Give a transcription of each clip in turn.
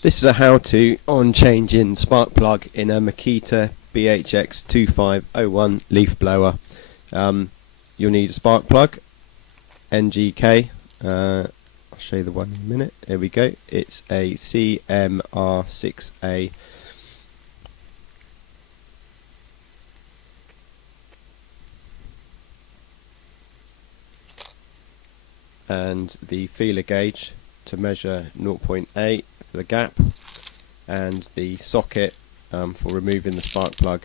This is a how-to on changing spark plug in a Makita BHX2501 leaf blower. You'll need a spark plug, NGK. I'll show you the one in a minute. There we go. It's a CMR6A. And the feeler gauge to measure 0.8 for the gap, and the socket for removing the spark plug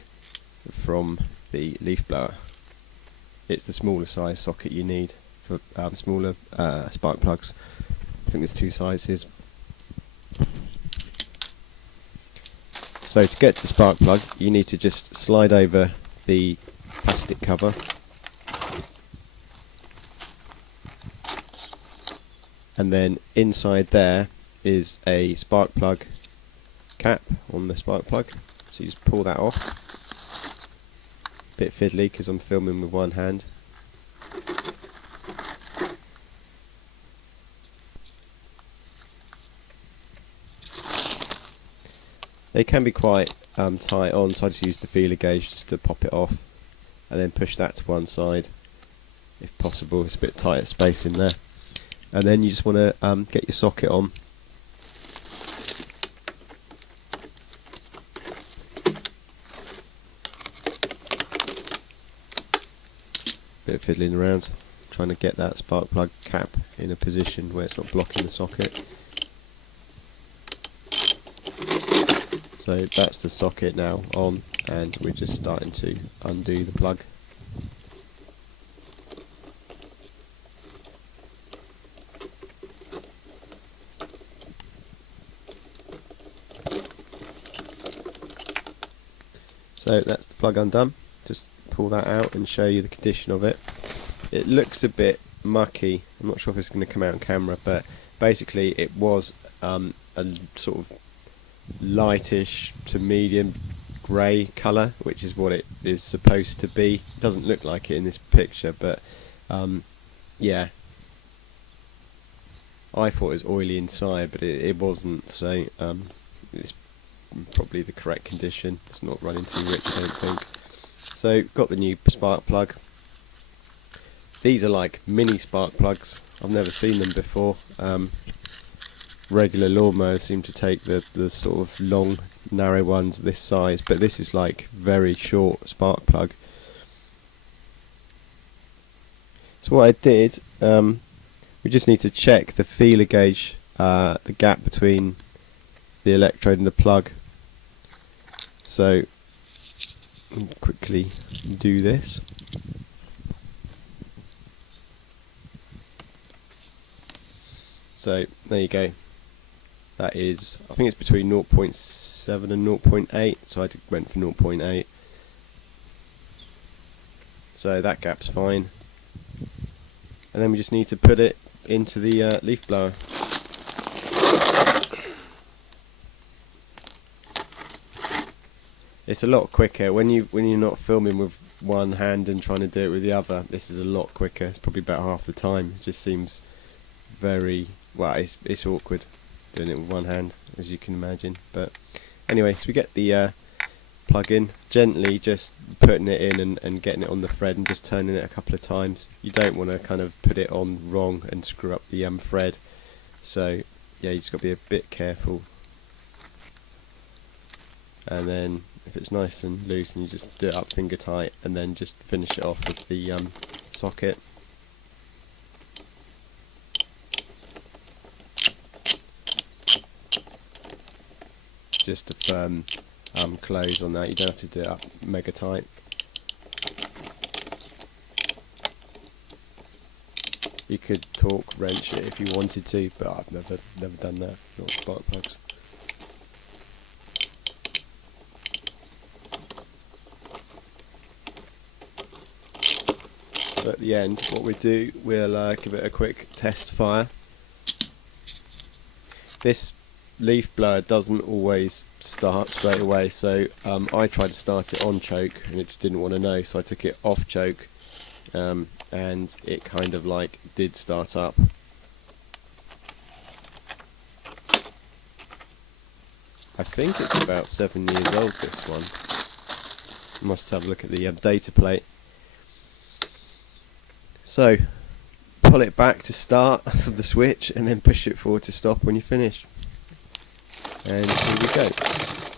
from the leaf blower. It's the smaller size socket you need for smaller spark plugs. I think there's two sizes. So to get to the spark plug, you need to just slide over the plastic cover, and then inside there is a spark plug cap on the spark plug, so you just pull that off. Bit fiddly because I'm filming with one hand. They can be quite tight on, so I just use the feeler gauge just to pop it off, and then push that to one side if possible. It's a bit tighter space in there. And then you just want to get your socket on. Bit of fiddling around, trying to get that spark plug cap in a position where it's not blocking the socket. So that's the socket now on, and we're just starting to undo the plug. So that's the plug undone. Just pull that out and show you the condition of it. It looks a bit mucky. I'm not sure if it's going to come out on camera, but basically it was a sort of lightish to medium grey colour, which is what it is supposed to be. It doesn't look like it in this picture, but yeah. I thought it was oily inside, but it wasn't, so it's probably the correct condition. It's not running too rich, I don't think. So got the new spark plug. These are like mini spark plugs. I've never seen them before. Regular lawnmowers seem to take the sort of long, narrow ones this size, but this is like very short spark plug. So what I did, we just need to check the feeler gauge, the gap between the electrode and the plug. So quickly do this. So there you go. That is, I think it's between 0.7 and 0.8, so I went for 0.8. So that gap's fine. And then we just need to put it into the leaf blower. It's a lot quicker when you're not filming with one hand and trying to do it with the other. This is a lot quicker. It's probably about half the time. It just seems very well. It's awkward doing it with one hand, as you can imagine. But anyway, so we get the plug in, gently just putting it in and getting it on the thread and just turning it a couple of times. You don't want to kind of put it on wrong and screw up the thread. So yeah, you just got to be a bit careful. And then if it's nice and loose, and you just do it up finger tight, and then just finish it off with the socket. Just a firm close on that. You don't have to do it up mega tight. You could torque wrench it if you wanted to, but I've never done that. Not spark plugs. So at the end, what we do, we'll give it a quick test fire. This leaf blower doesn't always start straight away, so I tried to start it on choke and it just didn't want to know, so I took it off choke, and it kind of like did start up. I think it's about 7 years old, this one. Must have a look at the data plate. So, pull it back to start the switch and then push it forward to stop when you finish. And here we go.